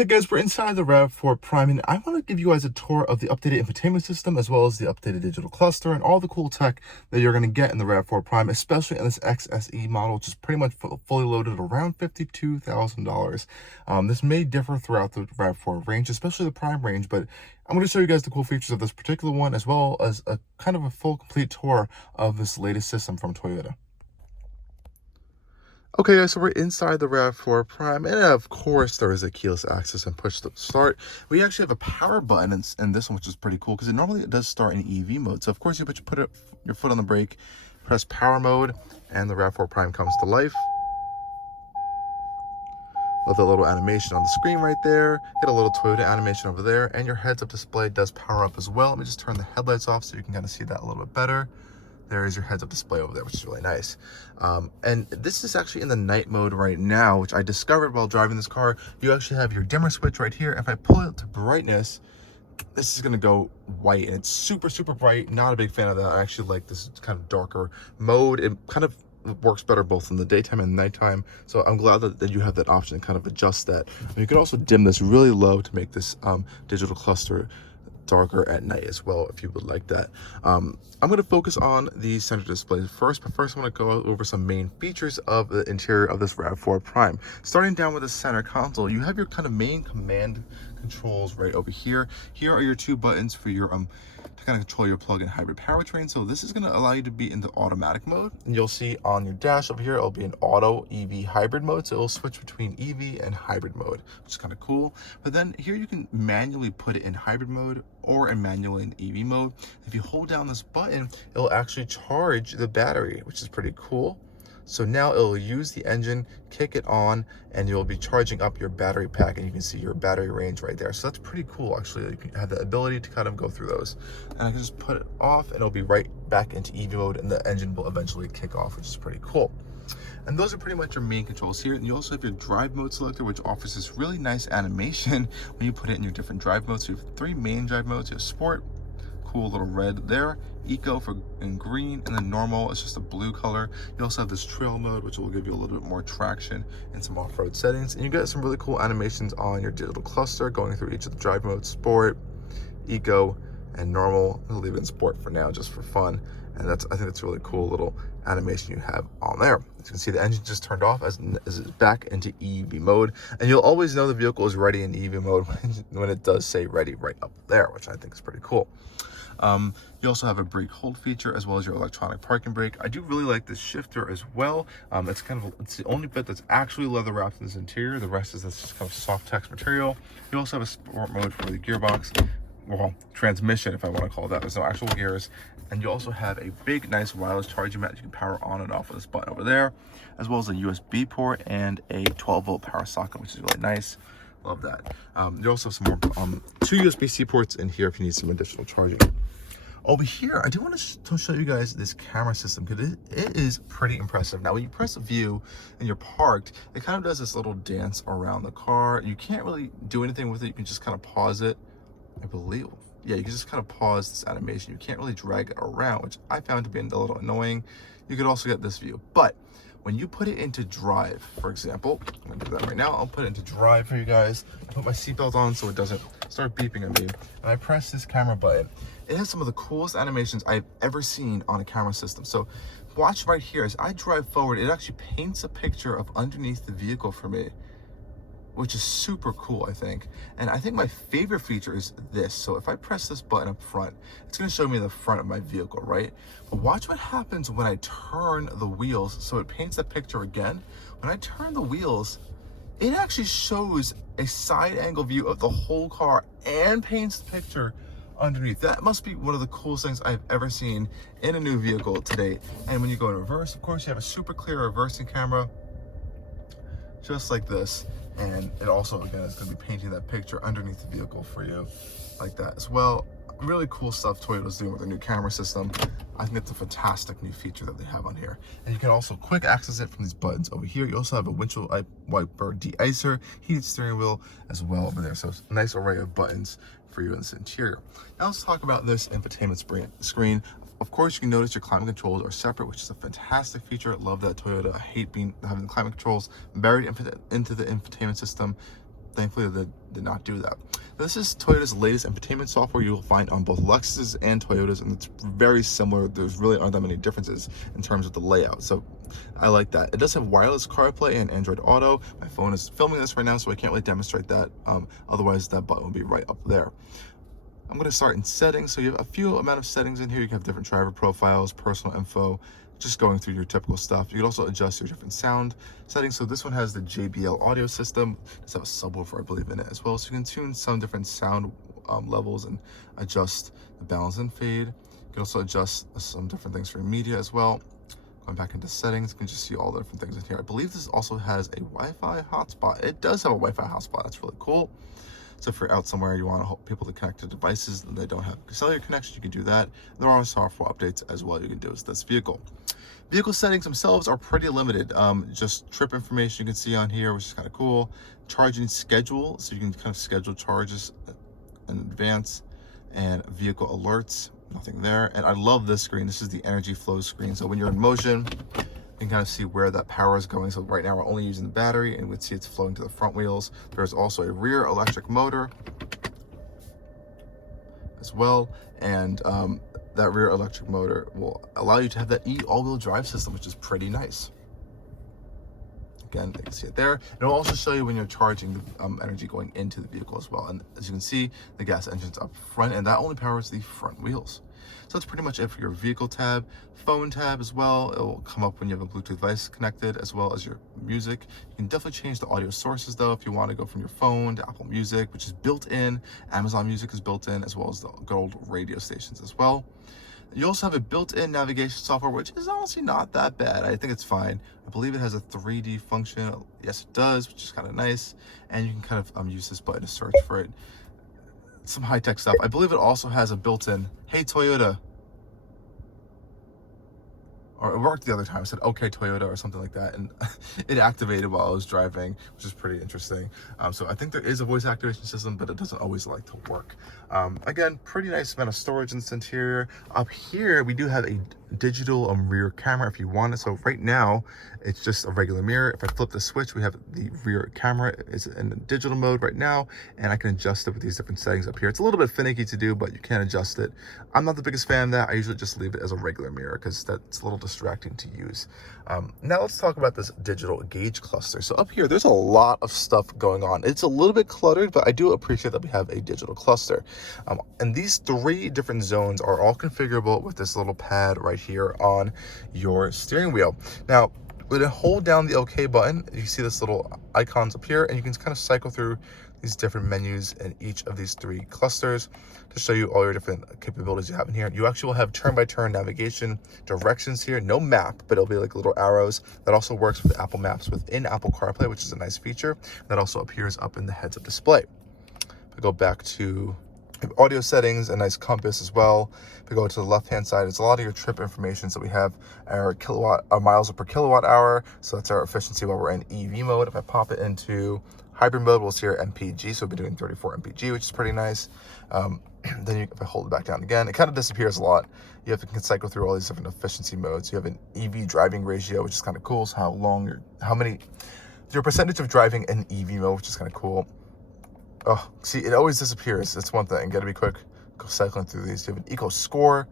Okay guys, we're inside the RAV4 Prime and I want to give you guys a tour of the updated infotainment system as well as the updated digital cluster and all the cool tech that you're going to get in the RAV4 Prime, especially in this XSE model, which is pretty much fully loaded around $52,000. This may differ throughout the RAV4 range, especially the Prime range, but I'm going to show you guys the cool features of this particular one as well as a kind of a full complete tour of this latest system from Toyota. Okay guys, so we're inside the RAV4 Prime, and of course there is a keyless access and push to start. We actually have a power button in this one, which is pretty cool because it does start in EV mode. So of course you put your foot on the brake, press power mode, and the RAV4 Prime comes to life. With a little animation on the screen right there, get a little Toyota animation over there, and your heads-up display does power up as well. Let me just turn the headlights off so you can kind of see that a little bit better. There is your heads-up display over there, which is really nice. And this is actually in the night mode right now, which I discovered while driving this car. You actually have your dimmer switch right here. If I pull it to brightness, this is going to go white, and it's super, super bright. Not a big fan of that. I actually like this kind of darker mode. It kind of works better both in the daytime and nighttime, so I'm glad that you have that option to kind of adjust that. And you can also dim this really low to make this digital cluster darker at night as well, if you would like that. I'm going to focus on the center display first, but first I want to go over some main features of the interior of this RAV4 Prime. Starting down with the center console, you have your kind of main command controls right over here. Here are your two buttons for your to kind of control your plug-in hybrid powertrain. So this is going to allow you to be in the automatic mode, and you'll see on your dash over here it'll be an auto EV hybrid mode, so it'll switch between EV and hybrid mode, which is kind of cool. But then here you can manually put it in hybrid mode or manually in EV mode. If you hold down this button, it'll actually charge the battery, which is pretty cool. So now it'll use the engine, kick it on, and you'll be charging up your battery pack, and you can see your battery range right there. So that's pretty cool, actually. You can have the ability to kind of go through those. And I can just put it off, and it'll be right back into EV mode, and the engine will eventually kick off, which is pretty cool. And those are pretty much your main controls here. And you also have your drive mode selector, which offers this really nice animation when you put it in your different drive modes. So you have three main drive modes. You have Sport, cool little red there, Eco in green, and then Normal is just a blue color. You also have this Trail mode, which will give you a little bit more traction and some off-road settings. And you get some really cool animations on your digital cluster going through each of the drive modes: Sport, Eco, and Normal. We'll leave it in Sport for now just for fun. And I think that's a really cool little animation you have on there. As you can see, the engine just turned off as it's back into EV mode. And you'll always know the vehicle is ready in EV mode when it does say ready right up there, which I think is pretty cool. You also have a brake hold feature as well as your electronic parking brake. I do really like this shifter as well. It's the only bit that's actually leather wrapped in this interior. The rest is this kind of soft text material. You also have a sport mode for the gearbox, well, transmission, if I want to call it that. There's no actual gears. And you also have a big, nice wireless charging mat you can power on and off with this button over there, as well as a USB port and a 12-volt power socket, which is really nice. Love that. You also have some more two USB-C ports in here if you need some additional charging. Over here, I do want to show you guys this camera system because it is pretty impressive. Now, when you press a view and you're parked, it kind of does this little dance around the car. You can't really do anything with it. You can just kind of pause it, I believe. Yeah, you can just kind of pause this animation. You can't really drag it around, which I found to be a little annoying. You could also get this view, but when you put it into drive, for example, I'm gonna do that right now. I'll put it into drive for you guys. I put my seatbelt on so it doesn't start beeping at me. And I press this camera button. It has some of the coolest animations I've ever seen on a camera system. So watch right here. As I drive forward, it actually paints a picture of underneath the vehicle for me, which is super cool, I think. And I think my favorite feature is this. So if I press this button up front, it's gonna show me the front of my vehicle, right? But watch what happens when I turn the wheels. So it paints that picture again. When I turn the wheels, it actually shows a side angle view of the whole car and paints the picture underneath. That must be one of the coolest things I've ever seen in a new vehicle to date. And when you go in reverse, of course, you have a super clear reversing camera, just like this. And it also, again, is going to be painting that picture underneath the vehicle for you like that as well. Really cool stuff Toyota's doing with their new camera system. I think it's a fantastic new feature that they have on here. And you can also quick access it from these buttons over here. You also have a windshield wiper de-icer, heated steering wheel as well over there. So it's a nice array of buttons for you in this interior. Now let's talk about this infotainment screen. Of course, you can notice your climate controls are separate, which is a fantastic feature. I love that Toyota. I hate having the climate controls buried into the infotainment system. thankfully they did not do that. This is Toyota's latest infotainment software you will find on both Lexus and Toyotas, and it's very similar. There's really aren't that many differences in terms of the layout, so I like that. It does have wireless CarPlay and Android Auto. My phone is filming this right now, so I can't really demonstrate that. Otherwise, that button will be right up there. I'm going to start in settings. So you have a few amount of settings in here. You can have different driver profiles, personal info, just going through your typical stuff. You can also adjust your different sound settings. So this one has the JBL audio system. It's have a subwoofer, I believe, in it as well. So you can tune some different sound levels and adjust the balance and fade. You can also adjust some different things for your media as well. Going back into settings, you can just see all the different things in here. I believe this also has a Wi-Fi hotspot. It does have a Wi-Fi hotspot. That's really cool. So if you're out somewhere, you want to help people to connect to devices that they don't have cellular connection, you can do that. There are software updates as well you can do with this vehicle. Vehicle settings themselves are pretty limited. Just trip information you can see on here, which is kind of cool. Charging schedule, so you can kind of schedule charges in advance, and vehicle alerts, nothing there. And I love this screen. This is the energy flow screen. So when you're in motion, you can kind of see where that power is going. So right now we're only using the battery, and we can see it's flowing to the front wheels. There's also a rear electric motor as well, and that rear electric motor will allow you to have that all-wheel drive system, which is pretty nice. Again, you can see it there. And it'll also show you when you're charging the energy going into the vehicle as well. And as you can see, the gas engine's up front, and that only powers the front wheels. So that's pretty much it for your vehicle tab. Phone tab as well. It will come up when you have a Bluetooth device connected, as well as your music. You can definitely change the audio sources though if you want to go from your phone to Apple Music, which is built in. Amazon Music is built in, as well as the good old radio stations as well. You also have a built-in navigation software, which is honestly not that bad. I think it's fine. I believe it has a 3D function. Yes, it does, which is kind of nice. And you can kind of use this button to search for it. Some high-tech stuff. I believe it also has a built-in, hey Toyota. Or it worked the other time. It said, okay, Toyota, or something like that. And it activated while I was driving, which is pretty interesting. So I think there is a voice activation system, but it doesn't always like to work. Again, pretty nice amount of storage in this interior. Up here, we do have a digital rear camera if you want it. So right now, it's just a regular mirror. If I flip the switch, we have the rear camera is in the digital mode right now, and I can adjust it with these different settings up here. It's a little bit finicky to do, but you can adjust it. I'm not the biggest fan of that. I usually just leave it as a regular mirror because that's a little distracting to use. Now let's talk about this digital gauge cluster. So up here, there's a lot of stuff going on. It's a little bit cluttered, but I do appreciate that we have a digital cluster. And these 3 different zones are all configurable with this little pad right here on your steering wheel. Now, when you hold down the OK button, you see this little icons up here, and you can kind of cycle through these different menus in each of these 3 clusters to show you all your different capabilities you have in here. You actually will have turn-by-turn navigation directions here, no map, but it'll be like little arrows. That also works with Apple Maps within Apple CarPlay, which is a nice feature. That also appears up in the heads-up display. If I go back to audio settings, a nice compass as well. If we go to the left-hand side, it's a lot of your trip information. So we have our miles per kilowatt hour. So that's our efficiency while we're in EV mode. If I pop it into hybrid mode, we'll see our MPG. So we'll be doing 34 MPG, which is pretty nice. Then if I hold it back down again, it kind of disappears a lot. You have to cycle through all these different efficiency modes. You have an EV driving ratio, which is kind of cool. So your percentage of driving in EV mode, which is kind of cool. Oh, see, it always disappears. That's one thing. Gotta be quick. Go cycling through these. You have an eco score,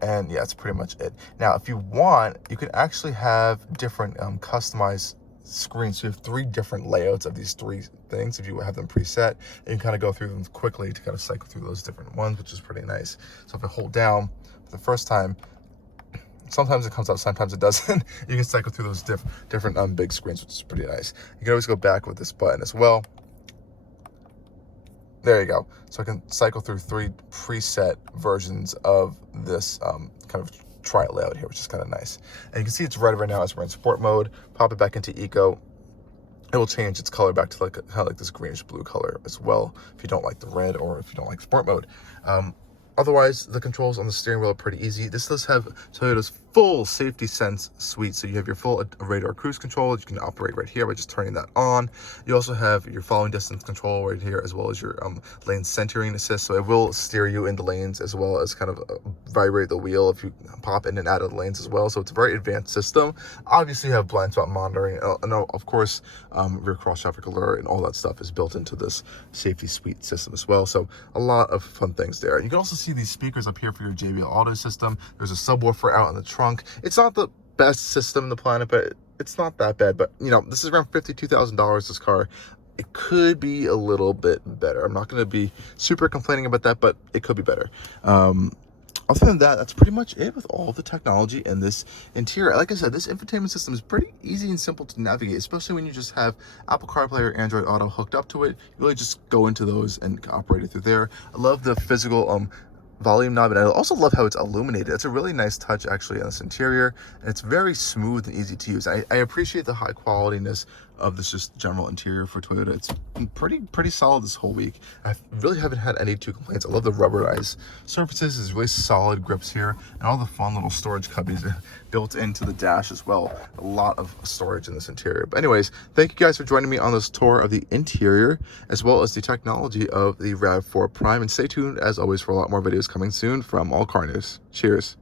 and yeah, that's pretty much it. Now, if you want, you can actually have different customized screens. So you have 3 different layouts of these 3 things if you have them preset, and you can kind of go through them quickly to kind of cycle through those different ones, which is pretty nice. So if I hold down for the first time, sometimes it comes up, sometimes it doesn't. You can cycle through those different big screens, which is pretty nice. You can always go back with this button as well. There you go. So I can cycle through 3 preset versions of this kind of tri layout here, which is kind of nice. And you can see it's red right now as we're in sport mode. Pop it back into eco. It will change its color back to kind of like this greenish blue color as well, if you don't like the red or if you don't like sport mode. Otherwise, the controls on the steering wheel are pretty easy. This does have Toyota's full safety sense suite. So you have your full radar cruise control. You can operate right here by just turning that on. You also have your following distance control right here, as well as your lane centering assist. So it will steer you in the lanes, as well as kind of vibrate the wheel if you pop in and out of the lanes as well. So it's a very advanced system. Obviously you have blind spot monitoring, and of course rear cross traffic alert and all that stuff is built into this safety suite system as well. So a lot of fun things there. You can also see these speakers up here for your JBL audio system. There's a subwoofer out in the trunk. It's not the best system on the planet, but it's not that bad. But you know, this is around $52,000, this car. It could be a little bit better. I'm not going to be super complaining about that, but it could be better. Other than that, that's pretty much it with all the technology in this interior. Like I said, this infotainment system is pretty easy and simple to navigate, especially when you just have Apple CarPlay or Android Auto hooked up to it. You really just go into those and operate it through there. I love the physical volume knob, and I also love how it's illuminated. It's a really nice touch actually on this interior, and it's very smooth and easy to use. I appreciate the high qualityness of this just general interior for Toyota. It's pretty solid this whole week. I really haven't had any complaints. I love the rubberized surfaces. There's really solid grips here, and all the fun little storage cubbies are built into the dash as well. A lot of storage in this interior. But anyways, thank you guys for joining me on this tour of the interior as well as the technology of the RAV4 Prime, and stay tuned as always for a lot more videos coming soon from Allcarnews. Cheers.